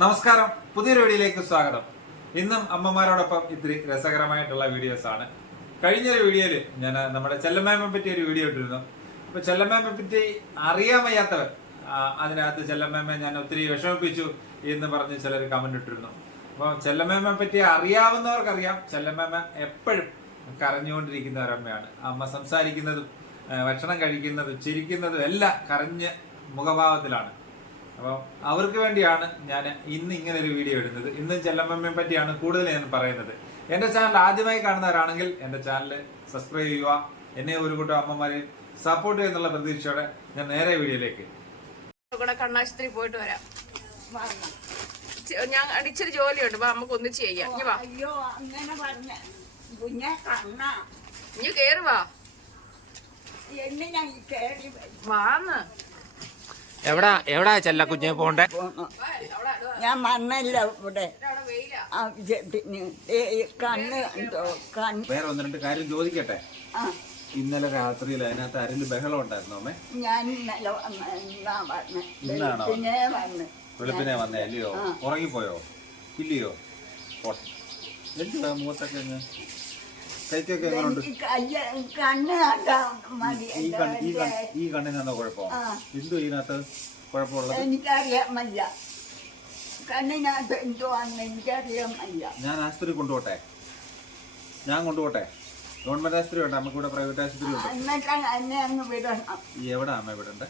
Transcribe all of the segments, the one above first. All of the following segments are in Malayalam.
നമസ്കാരം. പുതിയൊരു വീഡിയോയിലേക്ക് സ്വാഗതം. ഇന്നും അമ്മമാരോടൊപ്പം ഇത്തിരി രസകരമായിട്ടുള്ള വീഡിയോസ് ആണ്. കഴിഞ്ഞൊരു വീഡിയോയിൽ ഞാൻ നമ്മുടെ ചെല്ലമ്മയെ പറ്റി ഒരു വീഡിയോ ഇട്ടിരുന്നു. അപ്പൊ ചെല്ലമ്മയെ പറ്റി അറിയാൻ വയ്യാത്തവർ അതിനകത്ത് ചെല്ലമ്മയെ ഞാൻ ഒത്തിരി വിഷമിപ്പിച്ചു എന്ന് പറഞ്ഞ് ചിലർ കമന്റ് ഇട്ടിരുന്നു. അപ്പോൾ ചെല്ലമ്മയെ പറ്റി അറിയാവുന്നവർക്കറിയാം. ചെല്ലമ്മ എപ്പോഴും കരഞ്ഞുകൊണ്ടിരിക്കുന്ന ഒരമ്മയാണ്. അമ്മ സംസാരിക്കുന്നതും ഭക്ഷണം കഴിക്കുന്നതും ചിരിക്കുന്നതും എല്ലാം കരഞ്ഞ് മുഖഭാവത്തിലാണ്. അപ്പോൾ അവർക്ക് വേണ്ടിയാണ് ഞാൻ ഇന്ന് ഇങ്ങനെ ഒരു വീഡിയോ ഇടുന്നത്. ഇന്ന് ചെല്ലമ്മയെ പറ്റിയാണ് കൂടുതൽ ഞാൻ പറയുന്നത്. എന്റെ ചാനൽ ആദ്യമായി കാണുന്നവരാണെങ്കിൽ എന്റെ ചാനൽ സബ്സ്ക്രൈബ് ചെയ്യുക. എന്നെ ഒരു കൂട്ടം അമ്മമാരെ സപ്പോർട്ട് ചെയ്യുന്നുള്ള പ്രതീക്ഷയോടെ ഞാൻ നേരെ വീഡിയോയിലേക്ക്. കൂടെ കണ്ണാശുപത്രി പോയിട്ട് വരാം. ഞാൻ അടിച്ചൊരു ജോലിയുണ്ട്. അപ്പൊ നമുക്ക് ഒന്നിച്ച് ചെയ്യാം. ഇനി വാ. അയ്യോ അങ്ങനെ പറഞ്ഞ. കുഞ്ഞെ കണ്ണ ഇനി കേറുവാ വാന്ന്. എവിടാ എവിടാ ചെല്ല കുഞ്ഞെ പോണ്ടേ ഞാൻ മണ്ണല്ല ഇവിടെ. കണ്ണ് കണ്ണ്. വേറെ ഒന്ന് രണ്ട് കാര്യം ചോദിക്കട്ടെ? ആ. ഇന്നലെ രാത്രിയിൽ അതിനകത്ത് അരൽ ബഹളം ഉണ്ടായിരുന്നു അമ്മേ? ഞാൻ ഇന്നാണോ? വെളുപ്പിനെ വന്നേ അല്ലയോ. ഉറങ്ങിപ്പോയോ? ഇല്ലയോ? എന്തുവാ മുഖത്തൊക്കെ അങ്ങ് കൈക്കൊക്കെ എങ്ങനെയുണ്ട് കണ്ണ് ഈ കണ്ണ് ഈ കണ്ണ് ഈ കണ്ണിനാണോ കുഴപ്പം. എന്തോ ഇതിനകത്ത് കുഴപ്പമുള്ളത്? എനിക്കറിയാൻ വയ്യ. കണ്ണിനകത്ത് എന്തോ ആണെന്ന് എനിക്കറിയാൻ വയ്യ. ഞാൻ ആശുപത്രി കൊണ്ടുപോട്ടെ? ഞാൻ കൊണ്ടുപോട്ടെ? ഗവൺമെന്റ് ആശുപത്രി ഉണ്ട് നമുക്ക് ഇവിടെ പ്രൈവറ്റ് ആശുപത്രി ഉണ്ട്. എന്നിട്ട് എന്നെ അങ്ങ് വിടണം. എവിടെ അമ്മ വിടണ്ടേ?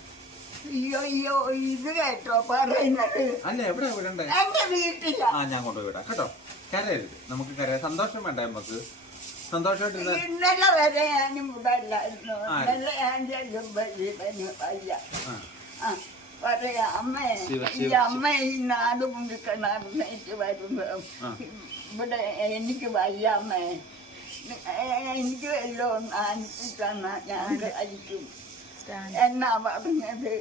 അയ്യോ അയ്യോ ഇത് കേട്ടോ പറയുന്നത്. അല്ല എവിടെ വിടണ്ടേ? എന്റെ വീട്ടില. ആ ഞാൻ കൊണ്ടുപോയി വിടാം. കേട്ടോ? കരയരുത്. നമുക്ക് കരയാം. സന്തോഷം വേണ്ട നമുക്ക്? സന്തോഷമായിട്ടിരുന്ന? ഇന്നലെ വരെ ഞാനും ഇവിടെ അല്ലായിരുന്നു. ആ. ഇന്നലെ ഞാൻ ചെല്ലുമ്പോ ഇവന് വയ്യ. ആ. പറയാ അമ്മ ഈ ശിവ, അമ്മ ഈ നാട് മുഴുക്ക നടന്നേറ്റ് വരുമ്പോ ഇവിടെ എനിക്ക് വയ്യ അമ്മ. എനിക്ക് വല്ലോ ഞാൻ കഴിക്കും എന്നാ പറഞ്ഞത്?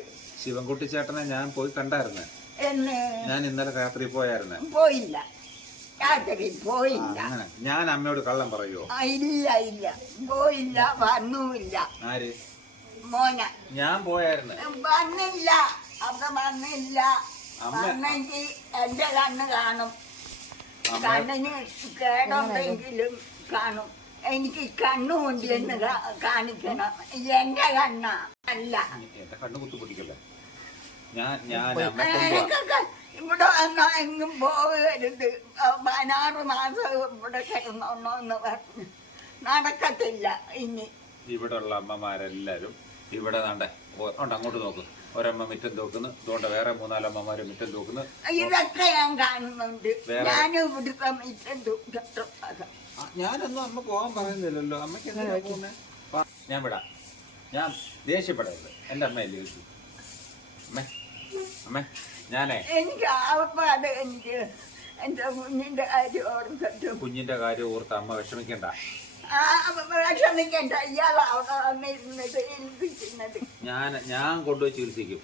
ശിവൻകുട്ടി ചേട്ടനെ ഞാൻ പോയി കണ്ടായിരുന്നു. എന്ന്? ഞാൻ ഇന്നലെ രാത്രി പോയായിരുന്നു. പോയില്ല. രാത്രി ആ, പോയില്ല അങ്ങനെ. ഞാൻ അമ്മയോട് കള്ളം പറയോ ആ, ഇല്ല ഇല്ല. പോയില്ല വന്നുമില്ല. ആര്? മോന. ഞാൻ പോയായിരുന്നു. വന്നില്ല. അവിടെ വന്നില്ല. അമ്മ- വന്നെങ്കിൽ എന്റെ കണ്ണ് കാണും. അമ്മ- കണ്ണിന് കേടുണ്ടെങ്കിലും കാണും. എനിക്ക് കണ്ണുകൊണ്ട് എന്ന് കാ- കാണിക്കണം. എന്റെ കണ്ണ. അല്ല. എന്റെ കണ്ണു കുത്തു പിടിക്കല്ലേ ഞാൻ ഞാൻ അമ്മ കൊണ്ടുപോവാ എനിക്കൊക്കെ ഇവിടെ വന്നാ എങ്ങും പോകരുത്. പതിനാറ് മാസം ഇവിടെ കിടന്നോന്ന് പറഞ്ഞു. നടക്കത്തില്ല ഇനി. ഇവിടെ ഉള്ള അമ്മമാരെല്ലാരും ഇവിടെ നാണ്ടെ ഉണ്ട് അങ്ങോട്ട് നോക്കും. ഒരമ്മ മിറ്റം തോക്കുന്നു. അതുകൊണ്ട് വേറെ മൂന്നാലമ്മമാര് മിറ്റം തോക്കുന്നു. ഇതൊക്കെ ഞാൻ കാണുന്നുണ്ട്. ഞാനും ഞാൻ ഇവിടുത്തെ മിറ്റം ആ, ഞാനൊന്നും അമ്മ പോകാൻ പറയുന്നില്ലല്ലോ. അമ്മയ്ക്ക് എന്തിനാ പോകുന്നെ? ഞാൻ വിടാം. ഞാൻ ദേഷ്യപ്പെടരുത്. എന്റെ അമ്മയല്ലേ അമ്മേ. അമ്മേ ഞാനേ എനിക്ക് ആവപ്പാട് എനിക്ക് എന്റെ കുഞ്ഞിന്റെ കാര്യം ഓർത്തിട്ട് കുഞ്ഞിന്റെ കാര്യം ഓർത്ത് അമ്മ വിഷമിക്കണ്ട. വിഷമിക്കണ്ട. ഏൽപ്പിക്കുന്നത് ഞാൻ ഞാൻ കൊണ്ടുപോയി ചികിത്സിക്കും.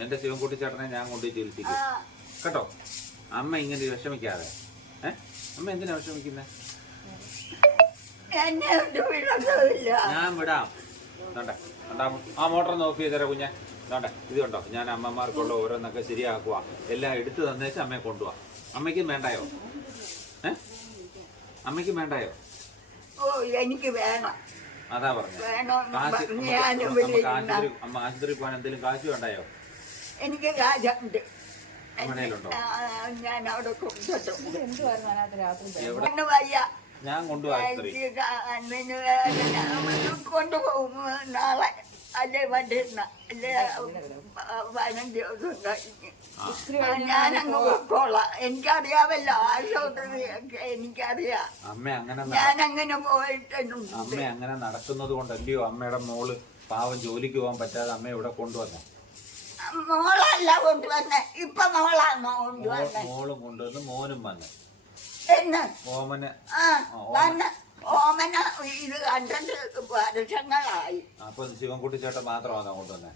എന്റെ ശിവൻകുട്ടി ചേട്ടനെ ഞാൻ കൊണ്ടുപോയി ചികിത്സിക്കും. കേട്ടോ? അമ്മ ഇങ്ങനെ വിഷമിക്കാതെ. ഏ? അമ്മ എന്തിനാ വിഷമിക്കുന്നേ? ഞാൻ വിടാം. വേണ്ട. ആ മോട്ടർ ഓഫ് തരാം കുഞ്ഞെ. വേണ്ട ഇത് കണ്ടോ? ഞാൻ അമ്മമാർക്കുള്ള ഓരോന്നൊക്കെ ശരിയാക്കുക എല്ലാം എടുത്തു തന്നേച്ച് അമ്മയെ കൊണ്ടുപോവാ അമ്മയ്ക്കും വേണ്ടായോ? ഏ? അമ്മയ്ക്കും വേണ്ടായോ? ഓ എനിക്ക് വേണം. അതാ പറഞ്ഞു. കാശ് നമുക്ക് ആശുപത്രി അമ്മ ആശുപത്രി പോകാൻ എന്തെങ്കിലും കാശ് വേണ്ടായോ? എനിക്ക് ഞാൻ അവിടെ വയ്യ. ഞാൻ കൊണ്ടുപോകും നാളെ. അല്ലേ മറ്റന്ന അല്ലേ പതിനഞ്ച് ദിവസം കഴിഞ്ഞ് ഞാനങ്ങ് പോയിക്കോളാം എനിക്കറിയാമല്ലോ ആശുപത്രിയൊക്കെ എനിക്കറിയാം. അമ്മ അങ്ങനെ ന- ഞാനങ്ങനെ പോയിട്ടുണ്ട്. അമ്മ അങ്ങനെ നടക്കുന്നത് കൊണ്ടല്ലയോ അമ്മയുടെ മോൾ പാവം ജോലിക്ക് പോകാൻ പറ്റാതെ അമ്മ ഇവിടെ കൊണ്ടുവന്നെ? മോളല്ല കൊണ്ടുവന്നെ. ഇപ്പൊ മോളാണോ കൊണ്ടുവന്നെ. മോളും കൊണ്ടുവന്ന് മോനും വന്ന്? ഓമന് ആ ഓമന ഇത് കണ്ടിട്ട് വർഷങ്ങളായി അപ്പൊ ശിവൻകുട്ടി ചേട്ടൻ മാത്രമാണ് അങ്ങോട്ട് കൊണ്ടുവന്നെ?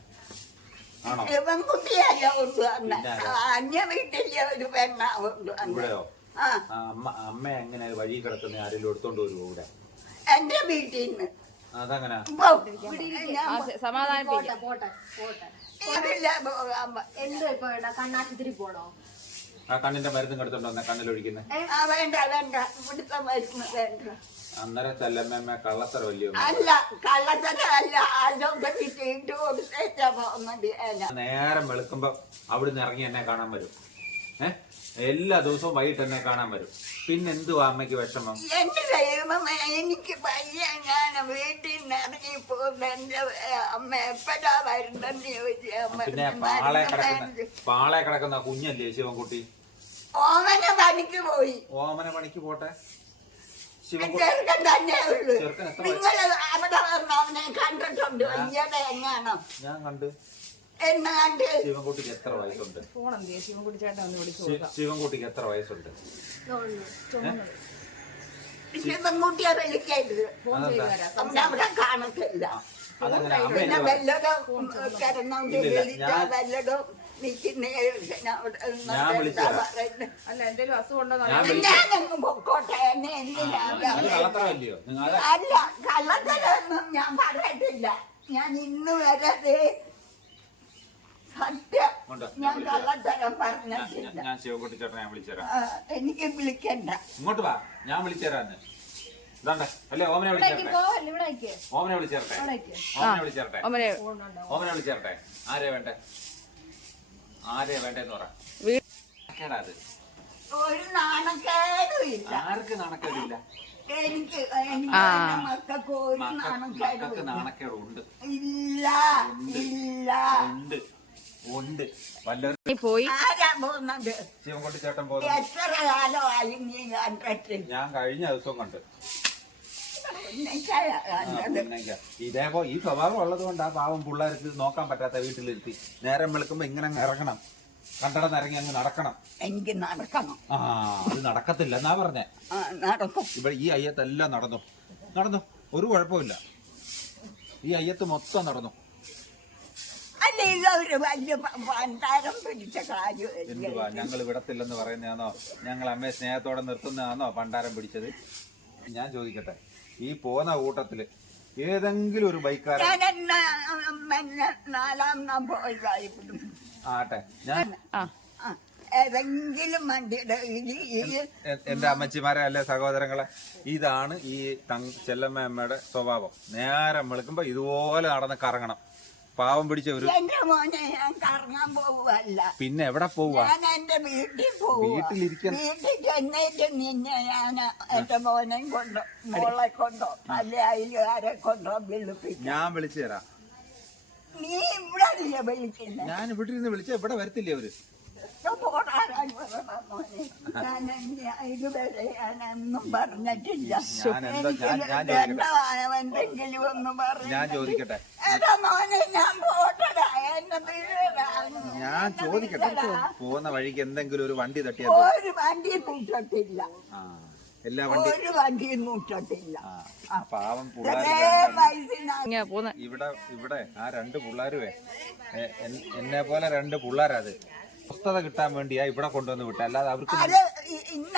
അന്യ വീട്ടിലെ ഒരു പെണ്ണാ കൊണ്ടുവന്നെ ഇവിടെയോ? ആ. ആ, അമ്മ അമ്മ എങ്ങനെ വഴി കിടക്കുന്ന ആരെങ്കിലും എടുത്തോണ്ട് വരുമോ ഇവിടെ? എന്റെ വീട്ടിൽ നിന്ന് അതങ്ങനെ പോ. ഞാൻ സമാധാനിപ്പിക്കാം. ഇതില്ല പോകാൻ പ- എന്തോ ഇപ്പൊ വേണ്ട കണ്ണാശുപത്രി പോണോ? ആ കണ്ണിന്റെ മരുന്നും കെടുത്തോണ്ട് വന്ന കണ്ണിലൊഴിക്കുന്നത് ആ വേണ്ട വേണ്ട. ഇവിടുത്തെ മരുന്ന് വേണ്ട. അന്നേരം ചെല്ലമ്മ കള്ളത്തറ വലിയ അല്ല കള്ളത്തര അല്ല. അതൊക്കെ കൊടുത്തേച്ചാ നേരം വെളുക്കുമ്പോ അവിടുന്ന് ഇറങ്ങി എന്നെ കാണാൻ വരും. ഏ? എല്ലാ ദിവസവും വൈകിട്ട് എന്നെ കാണാൻ വരും. പിന്നെ എന്തു അമ്മയ്ക്ക് വിഷമം? എന്റെ ദൈവം എനിക്ക് പയ്യ ഞാൻ വീട്ടിൽ നിന്ന് ഇറങ്ങി പോകുന്ന എന്റെ അമ്മ എപ്പോഴാ വരുന്നെന്ന് ചോദിച്ചു അമ്മ പിന്നെ പാളെ കിടക്കുന്ന പാളെ കിടക്കുന്ന കുഞ്ഞല്ലേ ശിവൻകുട്ടി? ഓമന പണിക്ക് പോയി. ഓമന പണിക്ക് പോട്ടെ? ശിവൻകുട്ടി ചെറുക്കൻ തന്നെ ഉള്ളു. ചെറുക്കൻ എത്ര നിങ്ങൾ അവിടെ വന്ന് അവനെ കണ്ടിട്ടുണ്ട്. ഈയിടെ എങ്ങാണോ ഞാൻ കണ്ട്. ശിവൻകുട്ടിക്ക് എത്ര വയസ്സുണ്ട്? ശിവൻകുട്ടിക്ക് എത്ര വയസ്സുണ്ട്? ശിവൻകുട്ടിയെ വിളിക്കരുത്. അവിടെ കാണത്തില്ല. പിന്നെ വല്ലതും കിടന്നോണ്ട് വിളിച്ചാ വല്ലതും പൊക്കോട്ടെ എന്നെ എന്തിനാ അല്ല കള്ളത്തരൊന്നും ഞാൻ പറഞ്ഞിട്ടില്ല ഞാൻ ഇന്ന് വരെ ദേ സത്യം ഞാൻ കള്ളത്തരം ഞാൻ- പറഞ്ഞിട്ടില്ല ഞാൻ- ഞാൻ ശിവൻകുട്ടി ചേട്ടനെ ആ, എനിക്ക് വിളിക്കണ്ട. ഇങ്ങോട്ട് വാ. ഞാൻ വിളിച്ചേരാന്ന് ഇതാണ്ട്. അല്ലേ ഓമനെ വിളിച്ചേരട്ടെ ഓമനെ വിളിച്ചേരട്ടെ ഓമനെ വിളിച്ചേരട്ടെ ഓമനെ. വിളിച്ചേരട്ടെ ആരെയാ വേണ്ടേ? ആരെയാ വേണ്ടെന്ന് പറ. വീ- അത്? ഒരു നാണക്കേടും ഇല്ല. ആർക്ക് നാണക്കേടില്ല എനിക്ക് എനിക്ക് ആ. എന്റെ മക്കൾക്ക് ഒരു മക്ക- നാണക്കേടും മക്കൾക്ക് ഇല്ല. നാണക്കേട് ഉണ്ട്. ഇല്ല ഇല്ല. ഉണ്ട്. ഉണ്ട്. വല്ലവരും പോയി. ശിവൻകുട്ടി ചേട്ടൻ പോകുന്നു. ഞാൻ കഴിഞ്ഞ ദിവസം കണ്ട്. ഇതേപോ ഈ സ്വഭാവം ഉള്ളത് കൊണ്ട് ആ പാവം പിള്ളേർക്ക് നോക്കാൻ പറ്റാത്ത വീട്ടിലിരുത്തി. നേരം വെളുക്കുമ്പോ ഇങ്ങനെ അങ്ങ് ഇറങ്ങണം. കണ്ടടം ഇറങ്ങി അങ്ങ് നടക്കണം. എനിക്ക് നടക്കണം. ആ അത് നടക്കത്തില്ല. എന്നാ പറഞ്ഞേ? നടക്കും. ഇവിടെ ഈ അയ്യത്തെല്ലാം നടന്നു. നടന്നു. ഒരു കുഴപ്പമില്ല ഈ അയ്യത്ത് മൊത്തം നടന്നു. അല്ല ഇതൊരു വലിയ പണ്ടാരം പിടിച്ച എന്തുവാ ഞങ്ങൾ വിടത്തില്ലെന്ന് പറയുന്നതാണോ? ഞങ്ങൾ അമ്മയെ സ്നേഹത്തോടെ നിർത്തുന്നതാണോ പണ്ടാരം പിടിച്ചത്? ഞാൻ ചോദിക്കട്ടെ ഈ പോന്ന കൂട്ടത്തിൽ ഏതെങ്കിലും ഒരു ബൈക്കാരൻ ഞാൻ പിന്നെ നാലാം. ആട്ടെ ഞാൻ ആ ആ, ഏതെങ്കിലും വണ്ടിയുടെ ഈ ഈ എ- എന്റെ അമ്മച്ചിമാരെ അല്ലെ സഹോദരങ്ങളെ? ഇതാണ് ഈ തങ് ചെല്ലമ്മ അമ്മയുടെ സ്വഭാവം. നേരം വെളുക്കുമ്പോ ഇതുപോലെ നടന്ന് കറങ്ങണം. പാവം പിടിച്ച ഒരു എന്റെ മോനെ ഞാൻ കറങ്ങാൻ പിന്നെ എവിടെ പോവാ ഞാൻ എന്റെ വീട്ടിൽ വീട്ടിൽ ചെന്നേറ്റ് നിന്നെ ഞാൻ എന്റെ മോനെ കൊണ്ടോ മോളെ കൊണ്ടോ അല്ലെ അയലുകാരെ കൊണ്ടോ വിളിപ്പിക്കും. ഞാൻ വിളിച്ചു തരാം. നീ ഇവിടെ അല്ലേ വിളിക്കുന്നത് ഞാൻ ഇവിടെ ഇരുന്ന് വിളിച്ച ഇവിടെ വരത്തില്ലേ അവർ? ഇതുവരെ ഞാനൊന്നും പറഞ്ഞിട്ടില്ല ഞാൻ എന്താ ഞാൻ ഞാൻ ചോദിക്കട്ടെ. എന്താ എന്തെങ്കിലും ഒന്ന് പറഞ്ഞു ഞാൻ ചോദിക്കട്ടെ. എടാ മോനെ ഞാൻ പോട്ടടാ. എന്നെ വീഴടാ ഞാൻ ചോദിക്കട്ടെ. പോകുന്ന വഴിക്ക് എന്തെങ്കിലും ഒരു വണ്ടി തട്ടിയ ഒരു വണ്ടി മുട്ടത്തില്ല ആ എല്ലാ വണ്ടി ഒരു വണ്ടിയും മുട്ടത്തില്ല ആ ആ പാവം പിള്ളേർ വയസ്സിനാ ഇങ്ങനെ ഇവിടെ ഇവിടെ ആ രണ്ട് പിള്ളേരുവേ. എ- എൻ- എന്നെ പോലെ രണ്ട് പിള്ളേരത് സ്വസ്ഥത കിട്ടാൻ വേണ്ടിയാ ഇവിടെ കൊണ്ടുവന്ന് വിട്ട അല്ലാതെ അവർക്ക് അത് ഇ- ഇന്ന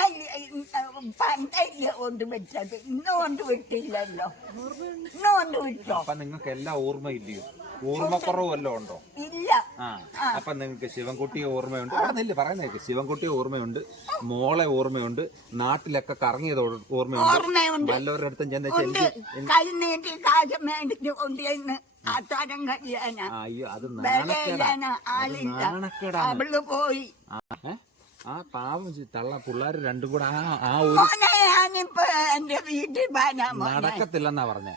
പണ്ടല്ലേ കൊണ്ട് വിട്ടത് ഇന്ന് കൊണ്ട് വിട്ടില്ലല്ലോ. ഇന്ന് കൊണ്ട് വിട്ടോ? അപ്പൊ നിങ്ങൾക്ക് എല്ലാം ഓർമ്മയില്ലയോ? ഓർമ്മക്കുറവ് വല്ലതും ഉണ്ടോ? ഇല്ല. അപ്പൊ നിങ്ങൾക്ക് ശിവൻകുട്ടിയെ ഓർമ്മയുണ്ട്. അതല്ലേ പറയുന്നേക്ക് ശിവൻകുട്ടിയെ ഓർമ്മയുണ്ട്. മോളെ ഓർമ്മയുണ്ട്. നാട്ടിലൊക്കെ കറങ്ങിയത് ഓർമ്മയുണ്ട്. നല്ലവരുടെ അടുത്തും ചെന്ന് ആ, അയ്യോ അത് നാണക്കേടാ. പോയി. പാവം തള്ള പിള്ളേര് രണ്ടും കൂടെ ആ ഒരു നടക്കത്തില്ലെന്നാ പറഞ്ഞേ.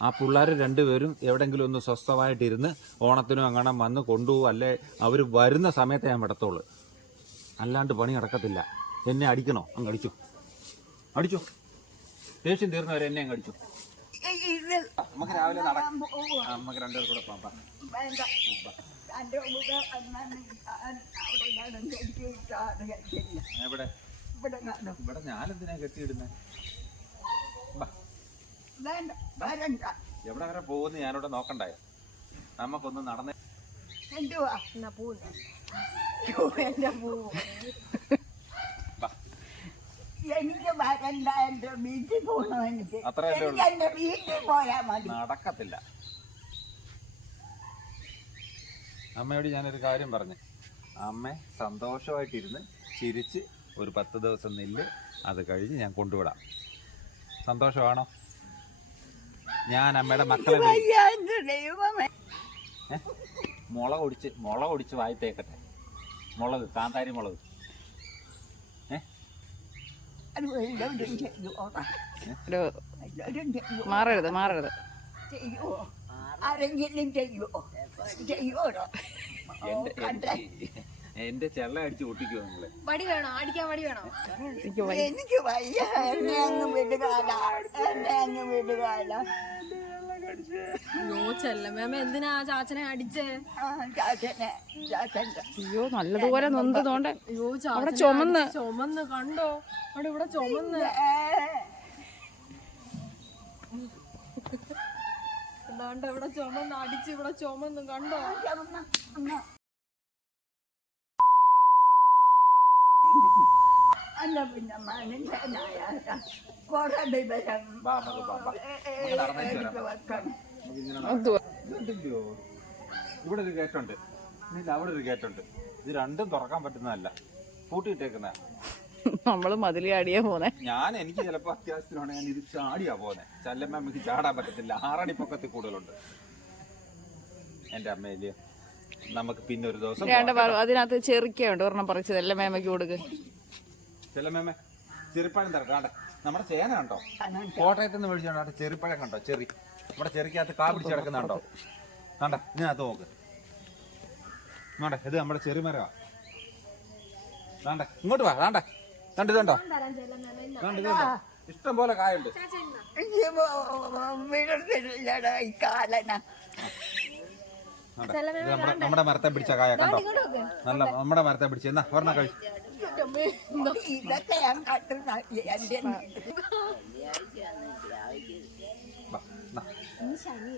ആ പിള്ളേർ രണ്ടുപേരും എവിടെയെങ്കിലും ഒന്ന് സ്വസ്ഥമായിട്ടിരുന്ന് ഓണത്തിനും അങ്ങനെ വന്ന് കൊണ്ടുപോകും അല്ലെ? അവർ വരുന്ന സമയത്തെ ഞാൻ വിടത്തുള്ളൂ. അല്ലാണ്ട് പണി നടക്കത്തില്ല. എന്നെ അടിക്കണോ? അങ്ങ് അടിച്ചു. അടിച്ചു. ദേഷ്യം തീർന്നവരെ എന്നെ അങ്ങ് അടിച്ചു. നമുക്ക് രാവിലെ നടക്കാം. നമുക്ക് രണ്ടുപേർ കൂടെ പോകാം എവിടെ? ഇവിടെ ഞാനെന്തിനാ കെട്ടിയിടുന്നത് വേണ്ട വരണ്ട. എവിടെ വരെ പോകുന്നു ഞാനിവിടെ നോക്കണ്ടായ നമുക്കൊന്ന് നടന്ന എന്തുവാ? എന്നാ പോകുന്നു അയ്യോ, എന്റെ പൂ ബാ. എനിക്ക് വരണ്ട എന്റെ വീട്ടിൽ പോകണം എനിക്ക്. അത്രയല്ലേ എനിക്ക് എന്റെ വീട്ടിൽ പോയാ മതി. നടക്കത്തില്ല. അമ്മയോട് ഞാനൊരു കാര്യം പറഞ്ഞു. അമ്മ സന്തോഷമായിട്ടിരുന്ന് ചിരിച്ച് ഒരു പത്ത് ദിവസം നില്ല്. അത് കഴിഞ്ഞ് ഞാൻ കൊണ്ടുവിടാം. സന്തോഷമാണോ? ഞാൻ അമ്മയുടെ മക്കളെ? മുളക് ഒടിച്ച് മുളക് ഒടിച്ച് വായി തേക്കട്ടെ. മുളക് കാന്താരി മുളക്. മാറരുത് മാറരുത്. ആരെങ്കിലും ചെയ്യോ? ചെയ്യുവോടോ എന്റെ ചെള്ള അടിച്ച് പൊട്ടിക്കുമോ നിങ്ങൾ. വടി വേണോ? അടിക്കാൻ വടി വേണോ? എനിക്ക് വയ്യ. എനിക്ക് വയ്യ. എന്നെ അങ്ങ് വിടുകാല എന്നെ അങ്ങ് വിടുകാല അയ്യോ ചെല്ലമ്മ എന്തിനാ ആ ചാച്ചനെ അടിച്ചേ? ആ ചാച്ചനെ ചാച്ചന്റെ അയ്യോ നല്ലതുപോലെ നൊന്ത് തോണ്ട്. അയ്യോ അവിടെ ചുമന്ന്. ചുമന്ന് കണ്ടോ? അവിടെ ഇവിടെ ചുമന്ന്. ഇവിടെ ചുമന്ന് അടിച്ച് ഇവിടെ ചുമന്ന് കണ്ടോ? അല്ല പിന്നെ മനുഷ്യനായ കുറെ ദിവസം വാ, നമുക്ക് വാ, വാ. നമുക്ക് നടന്നേച്ച് വരാം. എനിക്ക് വെക്കണം എന്തുവാ? ഇതുണ്ടല്ലോ. ഇവിടെ ഒരു ഗേറ്റുണ്ട്. ഇല്ല അവിടെ ഒരു ഗേറ്റുണ്ട്. ഇത് രണ്ടും തുറക്കാൻ പറ്റുന്നതല്ല. പൂട്ടിയിട്ടേക്കുന്ന. നമ്മൾ മതിലിയാടിയാ പോന്നെ. ഞാൻ എനിക്ക് ചിലപ്പോ അത്യാവശ്യത്തിലാണ് ഞാൻ ഇത് ചാടിയാ പോന്നെ. ചല്ലമ്മ എനിക്ക് ചാടാൻ പറ്റത്തില്ല. ആറടി പൊക്കത്തിൽ കൂടുതലുണ്ട്. എന്റെ അമ്മയിൽ നമുക്ക് പിന്നെ ഒരു ദിവസം അതിനകത്ത് ചെറുക്കുണ്ട് ഒരെണ്ണം പറിച്ചത്. എല്ലാം മേമയ്ക്ക് കൊടുക്ക്. ചെല്ലമ്മ ചെറുപ്പഴം തരട്ടെ നമ്മുടെ ചേന കണ്ടോ? കോട്ടയത്ത് നിന്ന് മേടിച്ചോണ്ട് ചെറുപ്പഴം കണ്ടോ? ചെറി. നമ്മുടെ ചെറിക്കകത്ത് കാ പിടിച്ച് കിടക്കുന്നുണ്ടോ കണ്ട? ഇതിനകത്ത് നോക്ക്. വേണ്ട ഇത് നമ്മുടെ ചെറുമരവാ. വേണ്ട ഇങ്ങോട്ട് വാ വേണ്ട കണ്ട് ഇതുണ്ടോ? കണ്ട് ഇതുണ്ടോ? ഇഷ്ടം പോലെ കായുണ്ട്. വേണ്ട. നമ്മുടെ മരത്തെ പിടിച്ച കായ കണ്ടോ? നല്ല നമ്മുടെ മരത്തെ പിടിച്ച. എന്നാ ഒരെണ്ണം കഴിച്ചു ഇതൊക്കെ ഞാൻ കണ്ടു. എന്റെ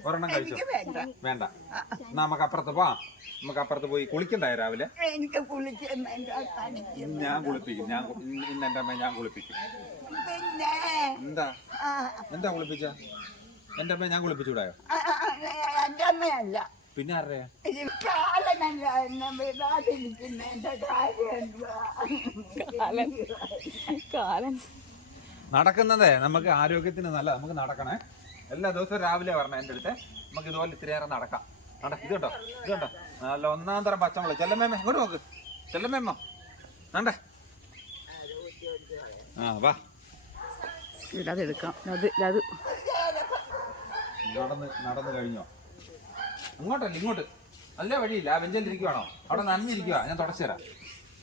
ഒരെണ്ണം കഴിച്ചോ? വേണ്ട. നമുക്ക് അപ്പുറത്ത് പോ നമുക്ക് അപ്പുറത്ത് പോയി കുളിക്കണ്ടായ രാവിലെ? എനിക്ക് ഞാൻ കുളിപ്പിക്കും. ഞാൻ ഇന്ന് എന്റെ അമ്മ ഞാൻ കുളിപ്പിക്കും. പിന്നെ? എന്താ? എന്താ കുളിപ്പിച്ച? എന്റെ അമ്മ ഞാൻ കുളിപ്പിച്ചു കൂടായോ ആ, എന്റെ അമ്മയല്ല. പിന്നെ ആരുടെയാ? കാലൻ നടക്കുന്നതേ നമുക്ക് ആരോഗ്യത്തിന് നല്ല നമുക്ക് നടക്കണേ. എല്ലാ ദിവസവും രാവിലെ വരണം എന്റെ അടുത്ത്. നമുക്ക് ഇതുപോലെ ഇത്തിരിയേറെ നടക്കാം. നടക്ക ഇത് കണ്ടോ? ഇത് കണ്ടോ? നല്ല ഒന്നാം തരം പച്ചമുളക്. ചെല്ലമ്മേമ്മ ഇങ്ങോട്ട് നോക്ക്. ചെല്ലമ്മേമ്മ വേണ്ടേ? ആ വാ. അത് എടുക്കാം അത് അത്. നടന്ന് നടന്ന് കഴിഞ്ഞോ? അങ്ങോട്ടല്ല ഇങ്ങോട്ട്. നല്ല വഴിയില്ല. ആ ബെഞ്ചിലിരിക്കുവാണോ അവിടെ നന്ദിരിക്കുക ഞാൻ തുടച്ചു തരാം.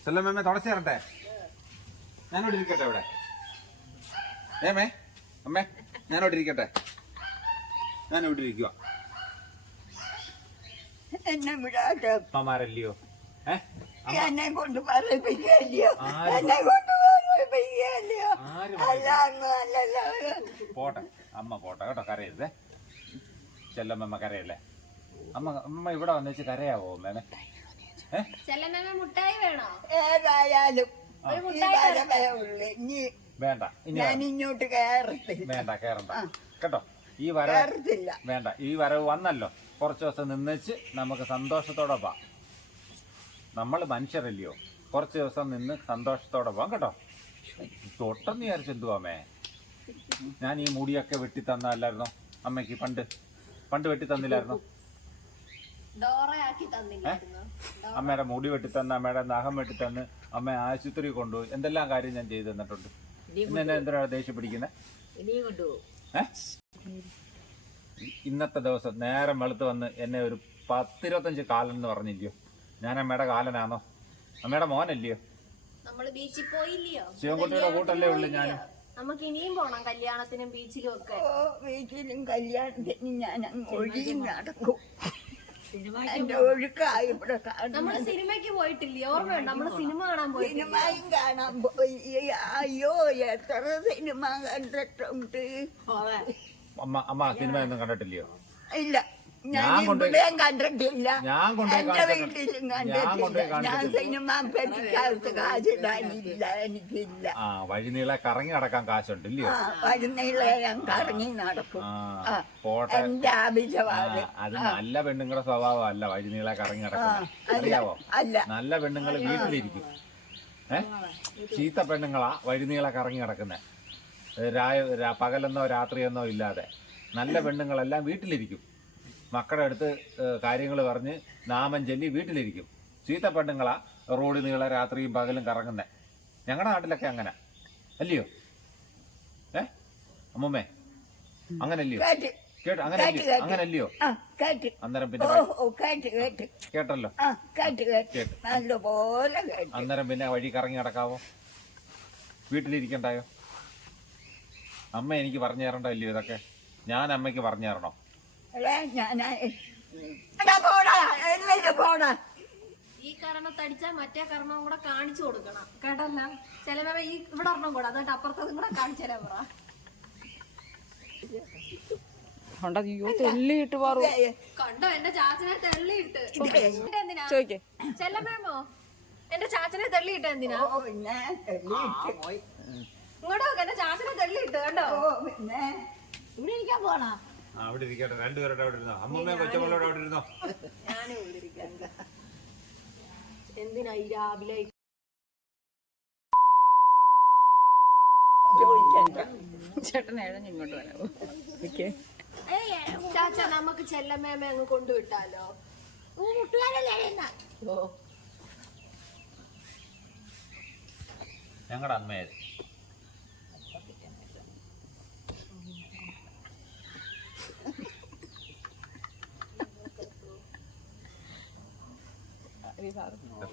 ചെല്ലമ്മേമ്മ തുടച്ചു തരട്ടെ. ഞാനോട് ഇരിക്കട്ടെ ഇവിടെ. ഏമേ അമ്മേ ഞാനോട് ഇരിക്കട്ടെ. ഞാനോട് ഇരിക്കുക എന്നെ വിടാതെ. അമ്മമാരല്ലയോ? ഏ? എന്നെ കൊണ്ട്? എന്നെ കൊണ്ട് അല്ല അല്ലല്ല. പോട്ടെ. അമ്മ പോട്ടെ. കേട്ടോ കരയരുതേ. ചെല്ലമ്മ കരയല്ലേ? അമ്മ അമ്മ ഇവിടെ വന്നേച്ച് കരയാവോ മേമേ മുട്ടായി വരവേ ഉള്ളു. ഇനി വേണ്ട ഇനി ഞാൻ ഇങ്ങോട്ട് കയറത്തില്ല വേണ്ട കേറണ്ട. കേട്ടോ? ഈ വര കയറത്തില്ല വേണ്ട ഈ വരവ് വന്നല്ലോ. കുറച്ച് ദിവസം നിന്നേച്ച് നമുക്ക് സന്തോഷത്തോടെ പോവാം. നമ്മൾ മനുഷ്യരല്ലയോ? കുറച്ച് ദിവസം നിന്ന് സന്തോഷത്തോടെ പോവാം കേട്ടോ? തൊട്ടെന്ന് വിചാരിച്ചു എന്തുവാമേ ഞാൻ ഈ മുടിയൊക്കെ വെട്ടി തന്നല്ലായിരുന്നോ അമ്മയ്ക്ക് പണ്ട്. പണ്ട് വെട്ടി തന്നില്ലായിരുന്നു? അമ്മയുടെ മുടി വെട്ടി തന്ന് അമ്മയുടെ നഖം വെട്ടി തന്ന് അമ്മ ആശുപത്രി കൊണ്ടുപോയി. എന്തെല്ലാം കാര്യം ഞാൻ ചെയ്തു തന്നിട്ടുണ്ട്? ഇന്ന് എന്തിനാണ് ദേഷ്യം പിടിക്കുന്നത് ഇന്നത്തെ ദിവസം നേരം വെളുത്ത് വന്ന് എന്നെ ഒരു പത്തിരുപത്തഞ്ച് കാലൻ എന്ന് പറഞ്ഞില്ലയോ ഞാൻ അമ്മയുടെ കാലനാണോ? അമ്മയുടെ മോനല്ലയോ? ശിവൻകുട്ടിയുടെ കൂട്ടല്ലേ ഉള്ളു ഞാനും. നമുക്ക് ഇനിയും പോണം കല്യാണത്തിനും ബീച്ചിലും ഒക്കെ ഓ വീട്ടിലും കല്യാണത്തിനും ഞാൻ ഒഴിയും നടക്കും. എന്റെ ഒഴുക്കായി ഇവിടെ കാണും നമ്മൾ സിനിമയ്ക്ക് പോയിട്ടില്ലേ? ഓർമ്മ നമ്മൾ സിനിമ കാണാൻ പോയി സിനിമയും കാണാൻ പോയി. അയ്യോ എത്ര സിനിമ കണ്ടിട്ടുണ്ട്. അമ്മ അമ്മ സിനിമ ഒന്നും കണ്ടിട്ടില്ലയോ? ഇല്ല. ഞാൻ ഞാൻ കൊണ്ടുപോയി ഇവിടെയും കണ്ടിട്ടില്ല. ഞാൻ എന്റെ വീട്ടിലും കണ്ടിട്ടില്ല. സിനിമ പറ്റിക്കാത്ത കാശിടാനില്ല എനിക്കില്ല. ആ വഴിനീളെ കറങ്ങി നടക്കാൻ കാശുണ്ട് ഇല്ലയോ? ഞാൻ കറങ്ങി നടക്കും. എന്റെ ആവശ്യമാണ് അത് നല്ല പെണ്ണുങ്ങളുടെ സ്വഭാവം അല്ല വഴിനീളെ കറങ്ങി അറിയാവോ? അല്ല. നല്ല പെണ്ണുങ്ങൾ വീട്ടിലിരിക്കും. ചീത്ത പെണ്ണുങ്ങളാ വഴിനീളെ കറങ്ങി നടക്കുന്നത് പകലെന്നോ രാത്രിയെന്നോ ഇല്ലാതെ നല്ല പെണ്ണുങ്ങളെല്ലാം വീട്ടിലിരിക്കും. മക്കളുടെ അടുത്ത് കാര്യങ്ങൾ പറഞ്ഞ് നാമം ചൊല്ലി വീട്ടിലിരിക്കും. ചീത്ത പെണ്ണുങ്ങളാ റോഡിൽ നീളെ രാത്രിയും പകലും കറങ്ങുന്നത് ഞങ്ങളുടെ നാട്ടിലൊക്കെ അങ്ങനെ. അല്ലയോ? ഏ? അമ്മമ്മേ? അങ്ങനല്ലയോ? കേട്ട്. കേട്ടോ. അങ്ങനല്ലയോ? അന്നേരം പിന്നെ കേട്ടല്ലോ? അന്നേരം പിന്നെ വഴി കറങ്ങി നടക്കാവോ? വീട്ടിലിരിക്കണ്ടായോ? അമ്മ എനിക്ക് പറഞ്ഞു തരണ്ടോ ഇല്ലയോ ഇതൊക്കെ? ഞാൻ അമ്മയ്ക്ക് പറഞ്ഞു തരണോ? ഈ കരണത്തടിച്ചാൽ മറ്റേ കർമ്മം കൂടെ കാണിച്ചു കൊടുക്കണം. കേട്ടല്ല? ചിലവ ഈ ഇവിടെ ഒരെണ്ണം കൂടെ എന്നിട്ട് അപ്പുറത്തതും കൂടെ കാണിച്ചാലേ പറ. കണ്ടോ എന്റെ ചാച്ചനെ തെള്ളിയിട്ട്. ചോദിക്കേ. ചെല്ലമേമോ എന്റെ ചാച്ചനെ തെള്ളിയിട്ട് എന്തിനാ. ഇങ്ങോട്ട് നോക്ക് എന്റെ ചാച്ചനെ തെള്ളിയിട്ട് കണ്ടോ? ഓ പിന്നെ. ഇവിടെ ഇരിക്കാൻ പോണാ അവിടെ ഇരിക്കട്ടെ. രണ്ടുപേരുടെ അവിടെ ഇരുന്നോ? അമ്മമ്മയും കൊച്ചമ്മളോട് അവിടെ ഇരുന്നോ? ഞാനും ഇവിടെ എന്തിനാ ഈ രാവിലെ ചോദിക്കണ്ട ചേട്ടൻ ഇങ്ങോട്ട് വരാമോ ഓക്കെ. ചാച്ച നമുക്ക് ചെല്ലമ്മേമ അങ്ങ് കൊണ്ടുവിട്ടാലോ? ഓ. ഞങ്ങളുടെ അമ്മയെ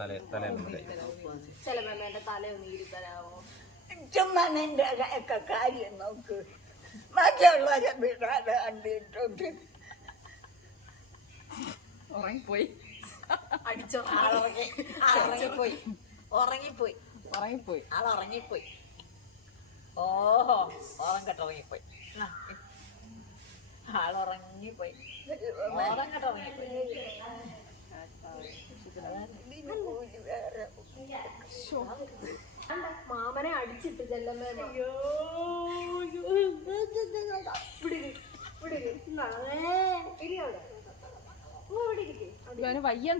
തലേ തലേ ചെല്ലമ്മേമേന്റെ തലയൊന്ന് ഇരുത്തരാവോ ചുമ്മാ നിന്റെ ഒക്കെ കാര്യം നോക്ക്. മറ്റുള്ളവരെ വിടാതെ കണ്ടിട്ടുണ്ട്. ഉറങ്ങിപ്പോയി. അടിച്ചോ. ആളുറങ്ങി ആളുറങ്ങിപ്പോയി. ഉറങ്ങിപ്പോയി. ഉറങ്ങിപ്പോയി. ആളുറങ്ങിപ്പോയി. ഓഹോ ഉറങ്ങട്ടുറങ്ങിപ്പോയി ആളുറങ്ങിപ്പോയി. ഉറങ്ങട്ടുറങ്ങിപ്പോയി മാമനെ അടിച്ചിട്ട് ചെല്ലമ്മേമ ഇവന് വയ്യം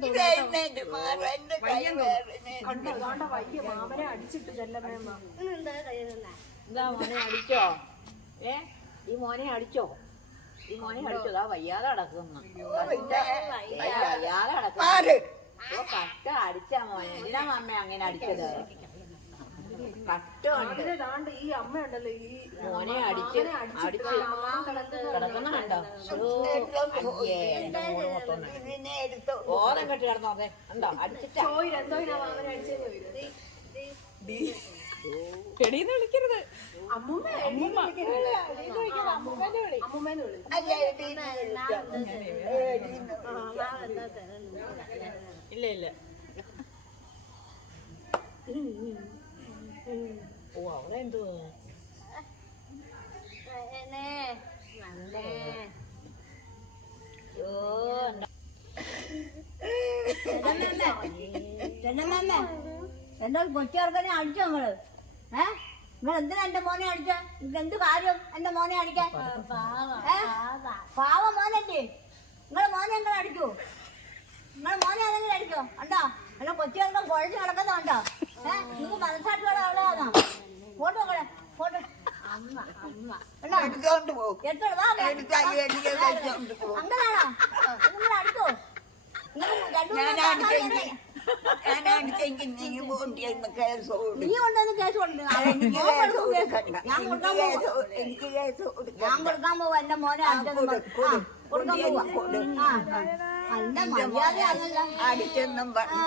വയ്യ മാമനെ അടിച്ചിട്ട് ചെല്ലമ്മേമ എന്താ മോനെ അടിച്ചോ. ഏ ഈ മോനെ അടിച്ചോ. ഈ മോനെ അടിച്ചോ. വയ്യാതെ അടക്കുന്ന വയ്യാതെ അടക്കുന്നു കട്ട അടിച്ച മോനെ. എന്തിനാ അമ്മ അങ്ങനെ അടിച്ചത്? കട്ടുണ്ട് അതിനെ ദാണ്ട് ഈ അമ്മയുണ്ടല്ലോ ഈ മോനെ അടിച്ച് അടിച്ച് കിടക്കുന്ന കണ്ടോ ബോധം കെട്ടി അടിച്ചിട്ടാ. ഇനാ മാമനെ അടിച്ചെന്ന് ചോയിര് ചെടിന്ന് വിളിക്കരുത്. അമ്മൂമ്മ ഇല്ല ഇല്ല. ഓ അവിടെ എന്തോ എന്തോ കൊച്ചിയർക്കനെ അടിച്ചോ നിങ്ങൾ? ഏ? നിങ്ങൾ എന്തിനാ എന്റെ മോനെ അടിച്ച? എന്ത് കാര്യം എന്റെ മോനെ അടിക്കാൻ? പാവ മോനല്ലേ? നിങ്ങളെ മോനെ എങ്ങനെ അടിക്കൂ? നിങ്ങളെ മോനെ അടിക്കോ കണ്ടോ? അല്ല കൊച്ചിയർക്കം കുഴച്ച് കിടക്കുന്ന കണ്ടോ? ഏ നിങ്ങൾക്ക് മനസ്സാക്ഷിയോടെ അവിടെ വന്നോ ഫോട്ടോ കൂടെ ഫോട്ടോ എടുത്തോണ്ട് പോകും. അങ്ങനാണോ നിങ്ങൾ അടിച്ചെങ്കിൽ നീ കൊണ്ടുവന്ന് കേസ് കൊടുക്കും. ഞാൻ കൊടുക്കാൻ പോവാ. എന്റെ മോനെ കൊടുക്കാൻ പോവാ. അടിച്ചെന്നും പറഞ്ഞ്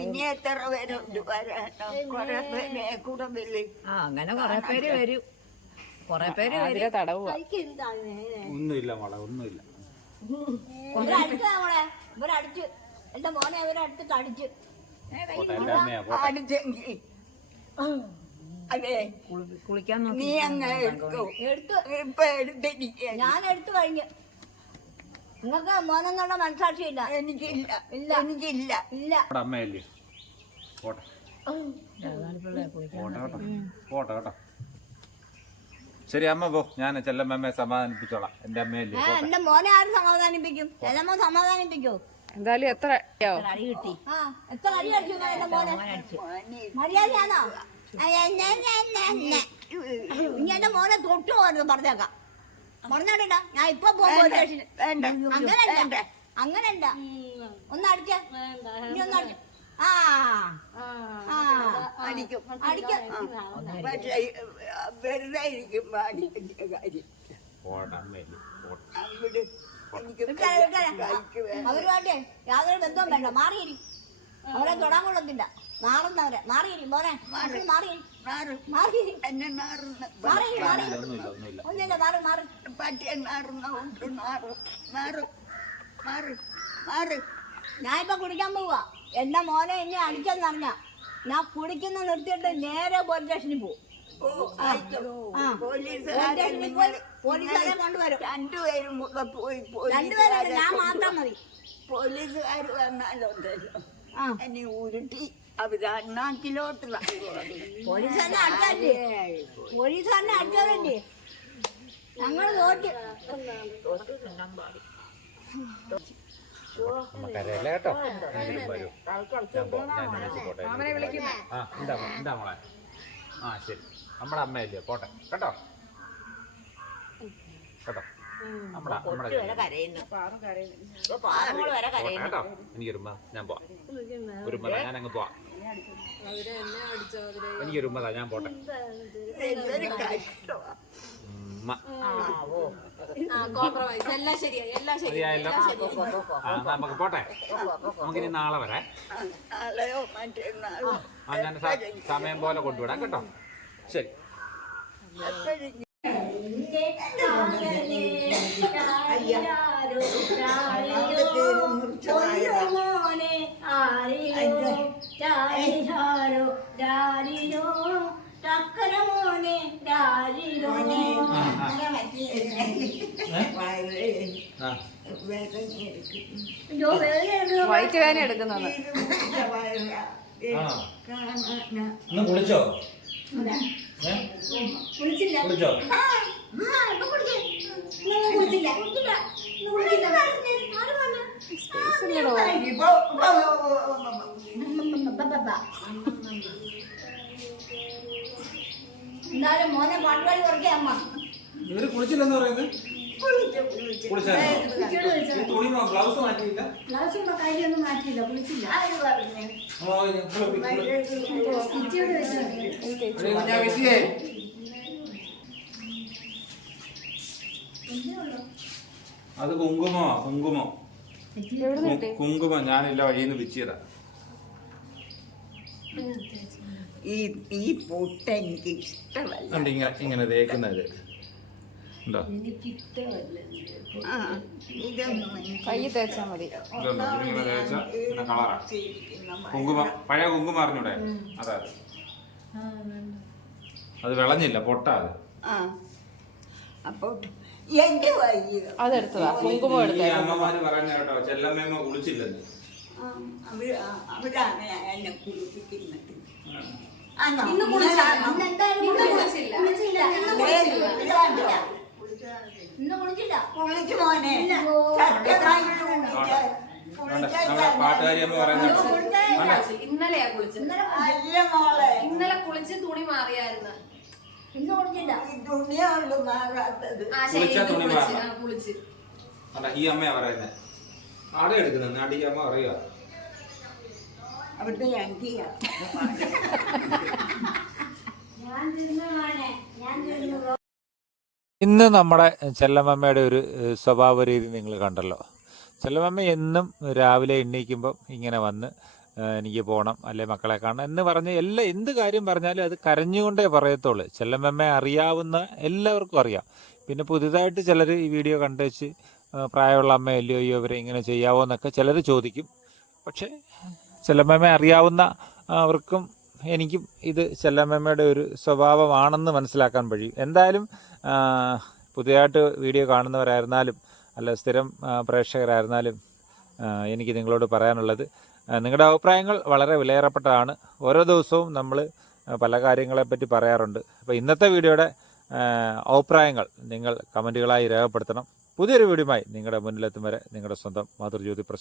ഇനി എത്ര പേരുണ്ട്? വരാനോ കുറെ പേരെ കൂടെ വിളി ആ അങ്ങനെ കൊറേ പേര് വരും. കൊറേ പേര് അതിലെ തടവുക ഒന്നുമില്ല മോളെ ഒന്നുമില്ല. ഇവരടിച്ചു നമ്മളെ ഇവരടിച്ചു. എന്റെ മോനെ ഇവരടുത്തിട്ട് അടിച്ചു അടിച്ചെങ്കിൽ അതെ. കുളിക്കാൻ നീ അങ്ങ് എടുക്കൂ. എടുത്തു. ഇപ്പൊ എടുത്തിരിക്കുക ഞാൻ എടുത്തു കഴിഞ്ഞു. നിങ്ങൾക്ക് മോനെന്നുള്ള മനസാക്ഷിയില്ല. എനിക്കില്ല ഇല്ല. എനിക്കില്ല ഇല്ല. അമ്മയല്ലേ? പോട്ടെ. പോട്ടെ കേട്ടോ. പോട്ടെ കേട്ടോ. ശരി അമ്മ പോ. ഞാൻ ചെല്ലമ്മയെ സമാധാനിപ്പിച്ചോളാം. എന്റെ അമ്മയല്ലേ? എന്റെ മോനെ ആര് സമാധാനിപ്പിക്കും? ചെല്ലമ്മ സമാധാനിപ്പിക്കോ? എന്തായാലും എത്ര അടിയോ? അടി കിട്ടി? ആ എത്ര അടി അടിച്ചു എന്റെ മോനെ? മര്യാദയാണോ? എന്റെ മോനെ തൊട്ടു പോകരുത് പറഞ്ഞേക്കാം. പറഞ്ഞോട്ടില്ല ഞാൻ ഇപ്പൊ അങ്ങനെ ഒന്ന് അടിച്ച ഇനി ഒന്ന് അടിച്ച ആ. ആ അടിക്കും. പക്ഷേ വെറുതെ അവിടെ അവരുമായിട്ട് യാതൊരു ബന്ധവും വേണ്ട. മാറിയിരിക്കും അവരെ തൊടാൻ കൊള്ളത്തില്ല. മാറുന്നവരെ മാറിയിരി മോനെ. മാറി. മാറും. എന്നെ മാറുന്ന മാറി ഒന്നില്ല മാറി മാറി. മാറുന്ന ഉണ്ട് മാറും മാറും മാറും മാറും കുടിക്കാൻ പോവാ. എന്റെ മോനെ ഇനി അടിച്ചെന്നറിഞ്ഞ ഞാൻ കുടിക്കുന്ന നിർത്തിയിട്ട് നേരെ പോലീസ് സ്റ്റേഷനിൽ പോകും. പോലീസുകാരെ കൊണ്ടുവരും. രണ്ടുപേരും ഞാൻ മാത്രം മതി. പോലീസുകാർ വന്നാലുണ്ടല്ലോ ആ. എന്നെ ഉരുട്ടി. ഞങ്ങൾ തോറ്റ് നമുക്കറിയില്ല കേട്ടോ. എന്തെങ്കിലും വരൂ. ഞാൻ വിളിച്ച് പോട്ടെ ആ എന്താ മോ- എന്താ മോളെ. ആ ശരി. നമ്മുടെ അമ്മയല്ലേ? പോട്ടെ. കേട്ടോ? കേട്ടോ? നമ്മുടെ കരയുന്നു. കേട്ടോ? ഞാൻ പോവാം. ഒരു ഉമ്മ ഞാൻ അങ്ങ് പോവാം. എനിക്കൊരു ഉമ്മതാ ഞാൻ പോട്ടെ നമുക്ക് പോട്ടെ നമുക്കിനി നാളെ വരെ ആ ഞാൻ സമയം പോലെ കൊണ്ടുവിടാം കേട്ടോ ശരി അയ്യോ രാരിരാരോ രാരിരോ ടക്കര മോനെ വേദനയുണ്ട്. വൈറ്റ് വേന എടുക്കുന്നത് ഇന്ന് കുളിച്ചോ? കുളിച്ചില്ല. കുളിച്ചോ? കുളിച്ചില്ല. കുളിച്ചില്ല. എന്നാലും മോനെ പാട്ടുപാടി കുറയ്ക്കേ അമ്മ. ഇവർ കുളിച്ചില്ലെന്ന് പറയുന്നത് ബ്ലൗസ് മാറ്റിയില്ല? ബ്ലൗസ് മാറ്റിയില്ല കുളിച്ചില്ല. അത് കുങ്കുമോ? കുങ്കുമോ. കുങ്കുമം ഞാനില്ല വഴിയിൽ നിന്ന് പിച്ചിയതാ ഈ ഈ പൊട്ട് എനിക്ക് ഇഷ്ടമല്ല ഉണ്ട് ഇങ്ങനെ ഇങ്ങനെ തേക്കുന്നത്. ഉണ്ടോ? മതി. തേച്ച പിന്നെ കളറാ. കുങ്കുമം പഴയ കുങ്കുമം അറിഞ്ഞൂടെ? അതാ അത്. അത് വിളഞ്ഞില്ല പൊട്ടാ അത്. ആ. അപ്പൊ എന്റെ അതെടുത്തതാ. കുങ്കുമം ഈ അമ്മമാര് പറയുന്ന കേട്ടോ ചെല്ലമ്മ കുളിച്ചില്ലെന്ന്. അവർ അവരാണ് എന്നെ കുളിപ്പിക്കുന്നത്. ആണോ? ഇന്ന് എന്തായാലും കുളിച്ചില്ല. കുളിച്ചില്ല. ഇന്ന് കുളിച്ചില്ല. ഇന്ന് കുളിച്ചില്ല. കുളിച്ചു മോനെ. സത്യമായി കുളിച്ച വേണ്ട, നമ്മുടെ പാട്ടുകാരി അമ്മ പറയുന്ന കേട്ടോ. വേണ്ട. ഇന്നലെയാ കുളിച്ചത്. അല്ല മോളെ ഇന്നലെ കുളിച്ച് തുണി മാറിയായിരുന്നു. ഇന്ന് കുളിച്ചില്ല ഈ മാറാത്തത് ആ കുളിച്ചാ ഇന്ന് തുണി കുളിച്ച്, മാറണം. ആ, കുളിച്ച്. വേണ്ട, ഈ അമ്മയാ പറയുന്നത് അട എടുക്കുന്നത് അടി അമ്മ പറയുക അവിടുത്തെ അങ്കിയാ ഞാൻ ഇന്ന് നമ്മുടെ ചെല്ലമ്മയുടെ ഒരു ഏഹ്, സ്വഭാവ രീതി നിങ്ങൾ കണ്ടല്ലോ. ചെല്ലമ്മ എന്നും രാവിലെ എണ്ണീക്കുമ്പം ഇങ്ങനെ വന്ന് എനിക്ക് പോകണം അല്ലെ മക്കളെ കാണണം എന്ന് പറഞ്ഞ് എല്ലാ എന്ത് കാര്യം പറഞ്ഞാലും അത് കരഞ്ഞുകൊണ്ടേ പറയത്തുള്ളൂ. ചെല്ലമ്മമ്മയെ അറിയാവുന്ന എല്ലാവർക്കും അറിയാം. പിന്നെ പുതുതായിട്ട് ചിലർ ഈ വീഡിയോ കണ്ടുവച്ച് പ്രായമുള്ള അമ്മയല്ലയോ അയ്യോ ഇവരെ ഇങ്ങനെ ചെയ്യാവോ എന്നൊക്കെ ചിലർ ചോദിക്കും. പക്ഷേ ചെല്ലമ്മമ്മയെ അറിയാവുന്ന അവർക്കും എനിക്കും ഇത് ചെല്ലമ്മയുടെ ഒരു സ്വഭാവമാണെന്ന് മനസ്സിലാക്കാൻ കഴിയും. എന്തായാലും പുതിയതായിട്ട് വീഡിയോ കാണുന്നവരായിരുന്നാലും അല്ല സ്ഥിരം പ്രേക്ഷകരായിരുന്നാലും എനിക്ക് നിങ്ങളോട് പറയാനുള്ളത് നിങ്ങളുടെ അഭിപ്രായങ്ങൾ വളരെ വിലയേറപ്പെട്ടതാണ്. ഓരോ ദിവസവും നമ്മൾ പല കാര്യങ്ങളെപ്പറ്റി പറയാറുണ്ട്. അപ്പോൾ ഇന്നത്തെ വീഡിയോയുടെ അഭിപ്രായങ്ങൾ നിങ്ങൾ കമന്റുകളായി രേഖപ്പെടുത്തണം. പുതിയൊരു വീഡിയോയുമായി നിങ്ങളുടെ മുന്നിലെത്തും വരെ നിങ്ങളുടെ സ്വന്തം മാതൃജ്യോതി പ്രസ്